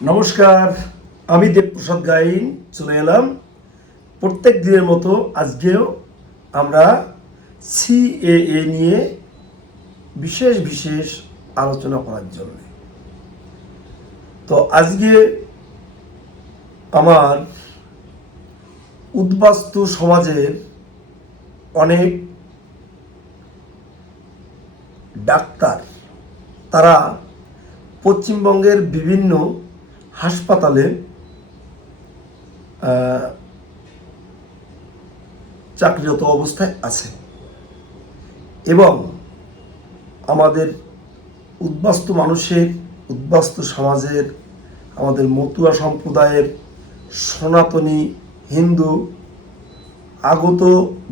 নমস্কার, আমি দেবপ্রসাদ গাইন চলে এলাম প্রত্যেক দিনের মতো আজকেও আমরা সিএএ নিয়ে বিশেষ বিশেষ আলোচনা করার জন্য। তো আজকে আমার উদ্বাস্তু সমাজের অনেক ডাক্তার তারা পশ্চিমবঙ্গের বিভিন্ন হাসপাতালে চাকরিরত অবস্থায় আছে এবং আমাদের উদ্বাস্তু মানুষের, উদ্বাস্তু সমাজের, আমাদের মতুয়া সম্প্রদায়ের, সনাতনী হিন্দু আগত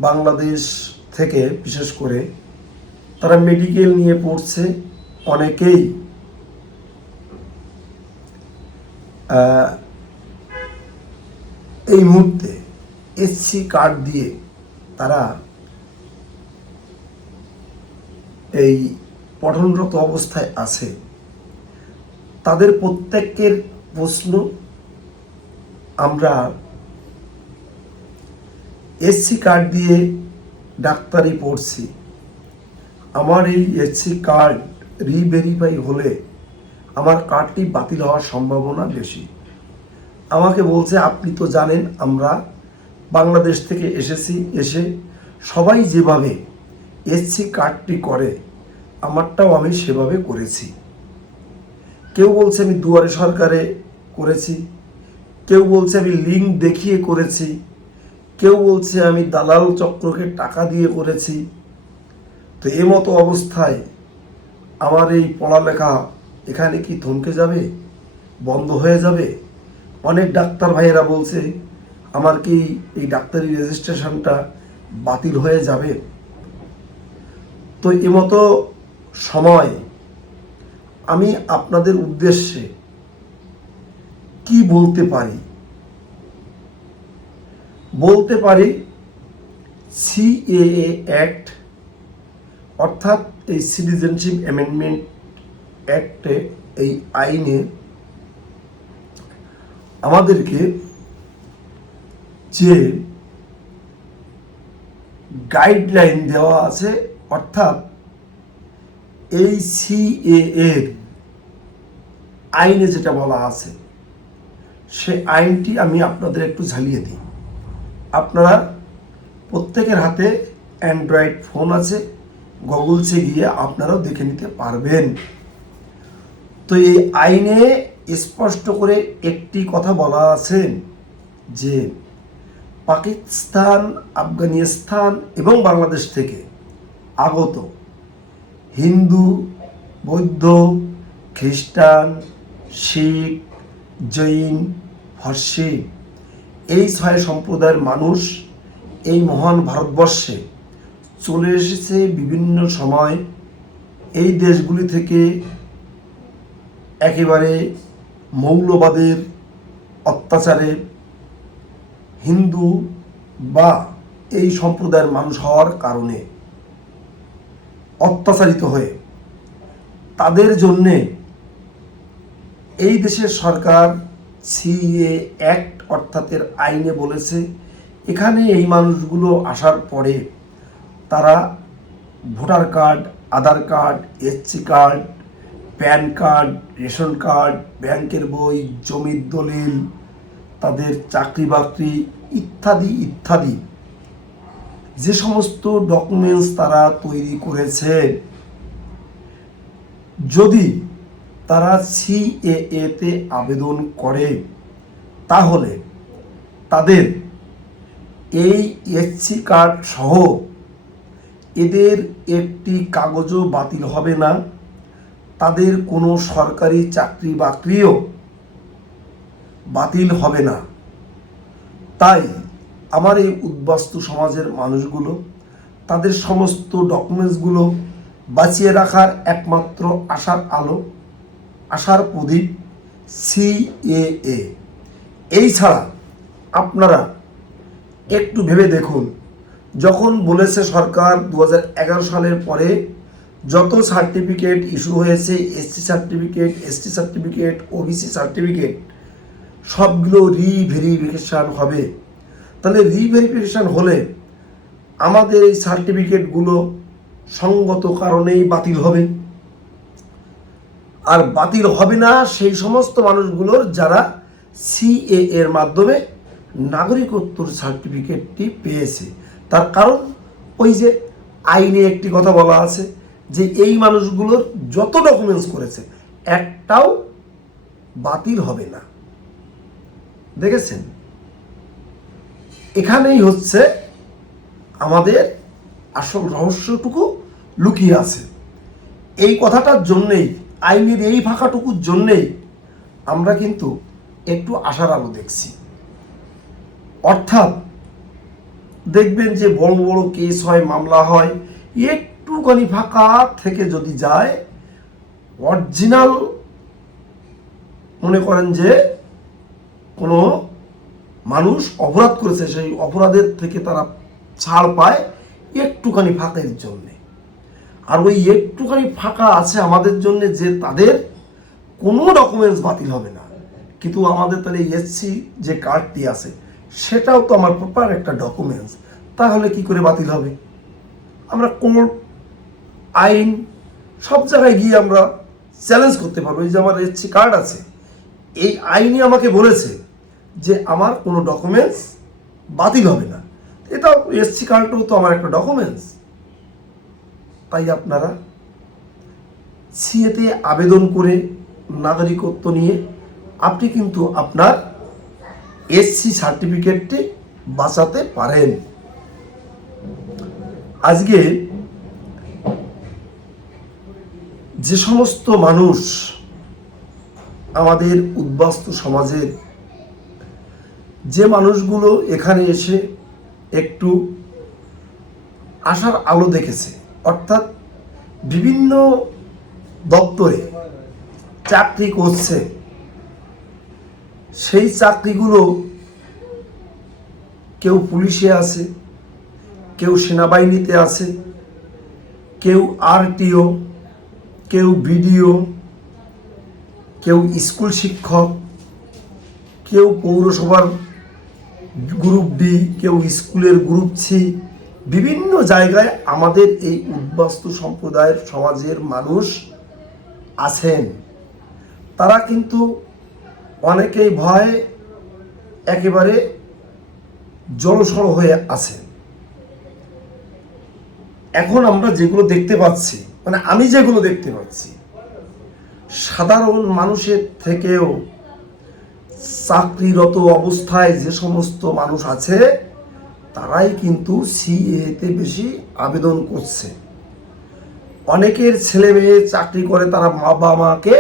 বাংলাদেশ থেকে বিশেষ করে তারা মেডিকেল নিয়ে পড়ছে। অনেকেই এই মুহূর্তে এসসি কার্ড দিয়ে তারা এই পঠনরত অবস্থায় আছে। তাদের প্রত্যেকের প্রশ্ন, আমরা এসসি কার্ড দিয়ে ডাক্তারি পড়ছি, আমার এই এসসি কার্ড রিভেরিফাই হলে আমার কার্ডটি বাতিল হওয়ার সম্ভাবনা বেশি। আমাকে বলছে, আপনি তো জানেন আমরা বাংলাদেশ থেকে এসেছি, এসে সবাই যেভাবে এসসি কার্ডটি করে আমারটাও আমি সেভাবে করেছি। কেউ বলছে আমি দুয়ারে সরকারে করেছি, কেউ বলছে আমি লিঙ্ক দেখিয়ে করেছি, কেউ বলছে আমি দালাল চক্রকে টাকা দিয়ে করেছি। তো মতো অবস্থায় আমার এই পড়ালেখা এখানে কি থমকে যাবে, বন্ধ হয়ে যাবে? অনেক ডাক্তার ভাইয়েরা বলছে আমার কি এই ডাক্তারি রেজিস্ট্রেশনটা বাতিল হয়ে যাবে? তো মতো সময় আমি আপনাদের উদ্দেশ্যে কি বলতে পারি, সিএএ অ্যাক্ট অর্থাৎ এই সিটিজেনশিপ অ্যামেন্ডমেন্ট অ্যাক্টে, এই আইনে আমাদেরকে যে গাইডলাইন দেওয়া আছে, অর্থাৎ এই সিএএ আইনে যেটা বলা আছে সে আইনটি আমি আপনাদের একটু ঝালিয়ে দিই। আপনারা প্রত্যেকের হাতে অ্যান্ড্রয়েড ফোন আছে, গুগলসে গিয়ে আপনারাও দেখে নিতে পারবেন। তো এই আইনে স্পষ্ট করে একটি কথা বলা আছে যে পাকিস্তান, আফগানিস্তান এবং বাংলাদেশ থেকে আগত হিন্দু, বৌদ্ধ, খ্রিস্টান, শিখ, জৈন, ফার্সি এই 6 সম্প্রদায়ের মানুষ এই মহান ভারতবর্ষে চলে এসেছে বিভিন্ন সময়। এই দেশগুলি থেকে একেবারে মৌলবাদের অত্যাচারে হিন্দু বা এই সম্প্রদায়ের মানুষ হওয়ার কারণে অত্যাচারিত হয়ে তাদের জন্যে এই দেশের সরকার সিএ অ্যাক্ট অর্থাৎ এর আইনে বলেছে এখানে এই মানুষগুলো আসার পরে তারা voter card, Aadhaar card, SC card, PAN card, ration card, ব্যাংকের বই, জমির দলিল, তাদের চাকরি বাকরি ইত্যাদি ইত্যাদি যে সমস্ত ডকুমেন্টস তারা তৈরি করেছে, যদি তারা সিএএতে আবেদন করে তাহলে তাদের এই এসসি কার্ড সহ এদের একটি কাগজও বাতিল হবে না, তাদের কোনো সরকারি চাকরি বাকরিও বাতিল হবে না। তাই আমার এই উদ্বাস্তু সমাজের মানুষগুলো তাদের সমস্ত ডকুমেন্টসগুলো বাঁচিয়ে রাখার একমাত্র আশার আলো, আশার প্রদীপ সিএএ। এই ছাড়া আপনারা একটু ভেবে দেখুন, যখন বলেছে সরকার 2011 সালের পরে যত সার্টিফিকেট ইস্যু হয়েছে, SC certificate, ST certificate, OBC certificate, সবগুলো রিভেরিফিকেশান হবে। তাহলে রিভেরিফিকেশান হলে আমাদের এই সার্টিফিকেটগুলো সঙ্গত কারণেই বাতিল হবে। আর বাতিল হবে না সেই সমস্ত মানুষগুলোর যারা সিএ এর মাধ্যমে নাগরিকত্বর সার্টিফিকেটটি পেয়েছে। তার কারণ ওই যে আইনে একটি কথা বলা আছে যে এই মানুষগুলোর যত ডকুমেন্টস করেছে একটাও বাতিল হবে না। দেখেছেন, এখানেই হচ্ছে আমাদের আসল রহস্যটুকু লুকিয়ে আছে। এই কথাটার জন্যেই, আইনের এই ফাঁকাটুকুর জন্যেই আমরা কিন্তু একটু আশার আলো দেখছি। অর্থাৎ দেখবেন যে বড় বড় কেস হয়, মামলা হয়, একটুখানি ফাঁকা থেকে যদি যায়, অরিজিনাল মনে করেন যে কোনো মানুষ অপরাধ করেছে, সেই অপরাধের থেকে তারা ছাড় পায় একটুখানি ফাঁকের জন্যে। আর ওই একটুখানি ফাঁকা আছে আমাদের জন্য যে তাদের কোনো ডকুমেন্টস বাতিল হবে না। কিন্তু আমাদের তাহলে এসসি যে কার্ডটি আছে সেটাও তো আমার প্রপার একটা ডকুমেন্টস, তাহলে কি করে বাতিল হবে? আমরা কোর্ট, আইন সব জায়গায় গিয়ে আমরা চ্যালেঞ্জ করতে পারবো। এই যে আমার এসসি কার্ড আছে, এই আইনে আমাকে বলেছে যে আমার কোনো ডকুমেন্টস বাতিল হবে না। এটাও এসসি কার্ডটাও তো আমার একটা ডকুমেন্টস। তাই আপনারা সিএতে আবেদন করে নাগরিকত্ব নিয়ে আপনি কিন্তু আপনার এসসি সার্টিফিকেটটি বাঁচাতে পারেন। আজকে যে সমস্ত মানুষ আমাদের উদ্বাস্তু সমাজের, যে মানুষগুলো এখানে এসে একটু আশার আলো দেখেছে, অর্থাৎ বিভিন্ন দপ্তরে চাকরি করছে, সেই চাকরিগুলো কেউ পুলিশে আছে, কেউ সেনাবাহিনীতে আছে, কেউ আরটিও, কেউ বিডিও, কেউ স্কুল শিক্ষক, কেউ পৌরসভার গ্রুপ ডি, কেউ স্কুলের গ্রুপ সি, বিভিন্ন জায়গায় আমাদের এই উদ্বাস্তু সম্প্রদায়ের সমাজের মানুষ আছেন। তারা কিন্তু অনেকেই ভয়ে একেবারে জড়সড় হয়ে আছে। এখন আমরা যেগুলো দেখতে পাচ্ছি, মানে আমি যেগুলো দেখতে পাচ্ছি, সাধারণ মানুষের থেকেও চাকরিরত অবস্থায় যে সমস্ত মানুষ আছে তারাই কিন্তু সিএতে বেশি আবেদন করছে। অনেকের ছেলে মেয়ে চাকরি করে, তারা মা বাবাকে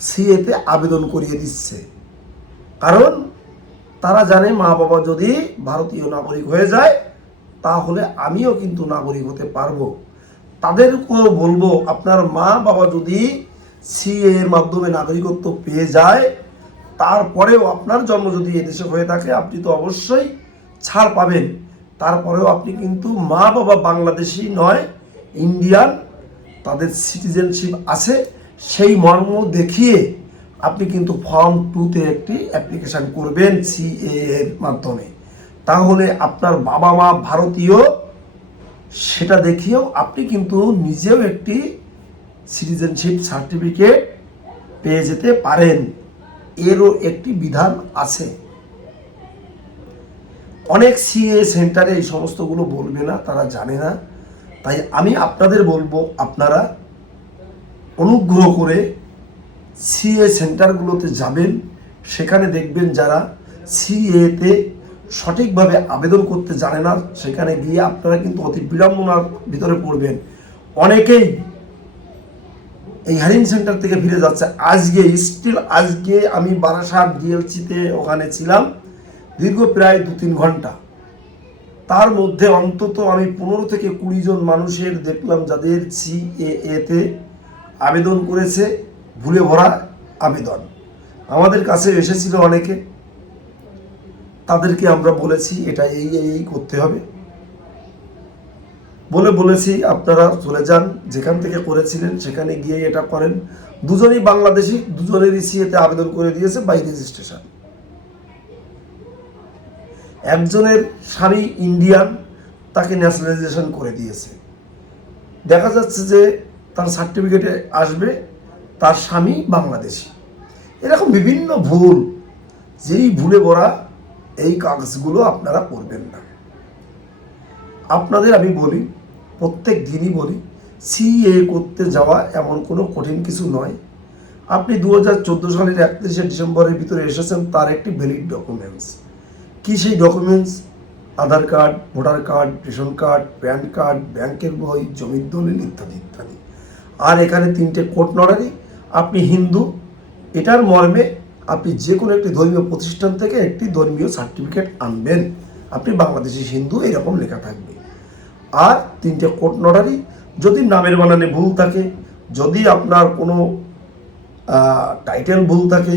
সিএতে আবেদন করিয়ে দিচ্ছে। কারণ তারা জানে মা বাবা যদি ভারতীয় নাগরিক হয়ে যায় তাহলে আমিও কিন্তু নাগরিক হতে পারবো। তাদেরকেও বলবো, আপনার মা বাবা যদি সিএ এর মাধ্যমে নাগরিকত্ব পেয়ে যায়, তারপরেও আপনার জন্ম যদি এদেশে হয়ে থাকে আপনি তো অবশ্যই ছাড় পাবেন। তারপরেও আপনি কিন্তু মা বাবা বাংলাদেশি নয়, ইন্ডিয়ান, তাদের সিটিজেনশিপ আছে, সেই মর্ম দেখিয়ে আপনি কিন্তু ফর্ম 2-তে একটি অ্যাপ্লিকেশান করবেন সিএ এর মাধ্যমে। তাহলে আপনার বাবা মা ভারতীয় সেটা দেখিয়েও আপনি কিন্তু নিজেও একটি সিটিজেনশিপ সার্টিফিকেট পেয়ে যেতে পারেন। এরও একটি বিধান আছে। অনেক সিএ সেন্টারে এই সমস্তগুলো বলবে না, তারা জানে না। তাই আমি আপনাদের বলবো, আপনারা অনুগ্রহ করে সিএ সেন্টারগুলোতে যাবেন। সেখানে দেখবেন যারা সিএতে সঠিকভাবে আবেদন করতে জানে না, সেখানে গিয়ে আপনারা কিন্তু অতি বিড়ম্বনার ভিতরে পড়বেন। অনেকেই এই হারিং সেন্টার থেকে ফিরে যাচ্ছে। আজকে আমি বারাসাত ডিএলসিতে ওখানে ছিলাম দীর্ঘ প্রায় 2-3 ঘন্টা। তার মধ্যে অন্তত আমি 15 থেকে 20 জন মানুষের দেখলাম যাদের সিএতে আবেদন করেছে, ভুলে ভরা আবেদন। আমাদের কাছে এসেছিল অনেকে, তাদেরকে আমরা বলেছি এটা এই করতে হবে। বলেছি আপনারা চলে যান, যেখান থেকে করেছিলেন সেখানে গিয়ে এটা করেন। দুজনই বাংলাদেশি, দুজনেরই সিএতে আবেদন করে দিয়েছে বাই রেজিস্ট্রেশন। একজনের স্বামী ইন্ডিয়ান, তাকে ন্যাশনালাইজেশন করে দিয়েছে। দেখা যাচ্ছে যে তার সার্টিফিকেটে আসবে তার স্বামী বাংলাদেশি। এরকম বিভিন্ন ভুল, যেই ভুলে ভরা এই কাগজগুলো আপনারা করবেন না। আপনাদের আমি বলি, প্রত্যেক দিনই বলি, সিএ করতে যাওয়া এমন কোনো কঠিন কিছু নয়। আপনি 2014 সালের 31শে ডিসেম্বরের ভিতরে এসেছেন, তার একটি ভ্যালিড ডকুমেন্টস। কি সেই documents? Aadhaar card, voter card, ration card, PAN card, ব্যাংকের বই, জমির দলিল ইত্যাদি ইত্যাদি। আর এখানে 3টে কোর্ট নড়ারি। আপনি হিন্দু, এটার মর্মে আপনি যে কোনো একটি ধর্মীয় প্রতিষ্ঠান থেকে একটি ধর্মীয় সার্টিফিকেট আনবেন, আপনি বাংলাদেশি হিন্দু এরকম লেখা থাকবে। আর 3টে কোর্ট নড়ারি। যদি নামের বানানে ভুল থাকে, যদি আপনার কোনো টাইটেল ভুল থাকে,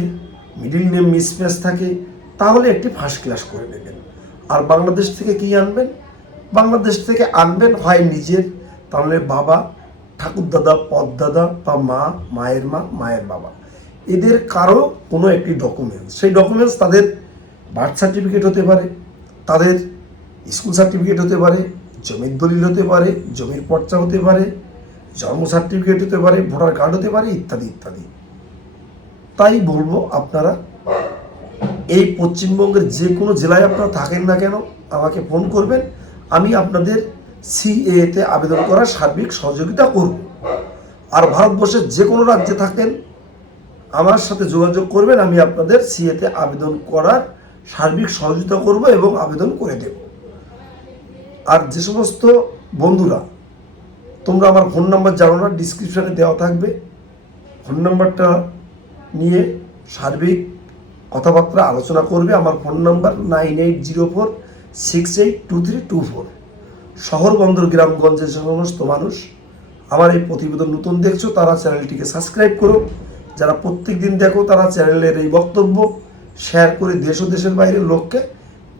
মিডিল নেম মিসম্যাচ থাকে, তাহলে একটি ফার্স্ট ক্লাস করে নেবেন। আর বাংলাদেশ থেকে কি আনবেন? বাংলাদেশ থেকে আনবেন হয় নিজের, তাহলে বাবা, ঠাকুরদাদা, পদদাদা বা মা, মায়ের মা, মায়ের বাবা, এদের কারো কোনো একটি ডকুমেন্টস। সেই ডকুমেন্টস তাদের বার্থ সার্টিফিকেট হতে পারে, তাদের স্কুল সার্টিফিকেট হতে পারে, জমির দলিল হতে পারে, জমির পর্চা হতে পারে, জন্ম সার্টিফিকেট হতে পারে, ভোটার কার্ড হতে পারে, ইত্যাদি ইত্যাদি। তাই বলবো, আপনারা এই পশ্চিমবঙ্গের যে কোনো জেলায় আপনারা থাকেন না কেন, আমাকে ফোন করবেন। আমি আপনাদের সিএতে আবেদন করার সার্বিক সহযোগিতা করব। আর ভারতবর্ষের যে কোনো রাজ্যে থাকেন, আমার সাথে যোগাযোগ করবেন, আমি আপনাদের সিএতে আবেদন করার সার্বিক সহযোগিতা করব এবং আবেদন করে দেব। আর যে সমস্ত বন্ধুরা তোমরা আমার ফোন নাম্বার জানো না, ডিসক্রিপশানে দেওয়া থাকবে। ফোন নাম্বারটা নিয়ে সার্বিক কথাবার্তা আলোচনা করবে। আমার ফোন নাম্বার 9804682324। শহর বন্দর গ্রামগঞ্জের সমস্ত মানুষ আমার এই প্রতিবেদন নতুন দেখছো, তারা চ্যানেলটিকে সাবস্ক্রাইব করো। যারা প্রত্যেক দিন দেখো, তারা চ্যানেলের এই বক্তব্য শেয়ার করে দেশ ও দেশের বাইরের লোককে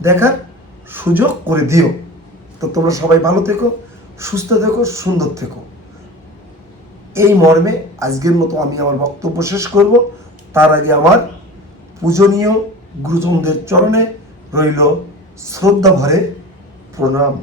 দেখার সুযোগ করে দিও। তো তোমরা সবাই ভালো থেকো, সুস্থ থেকো, সুন্দর থেকো। এই মর্মে আজকের মতো আমি আমার বক্তব্য শেষ করব। তার আগে আমার পূজনীয় গুরুজনদের চরণে রইল শ্রদ্ধা ভরে প্রণাম।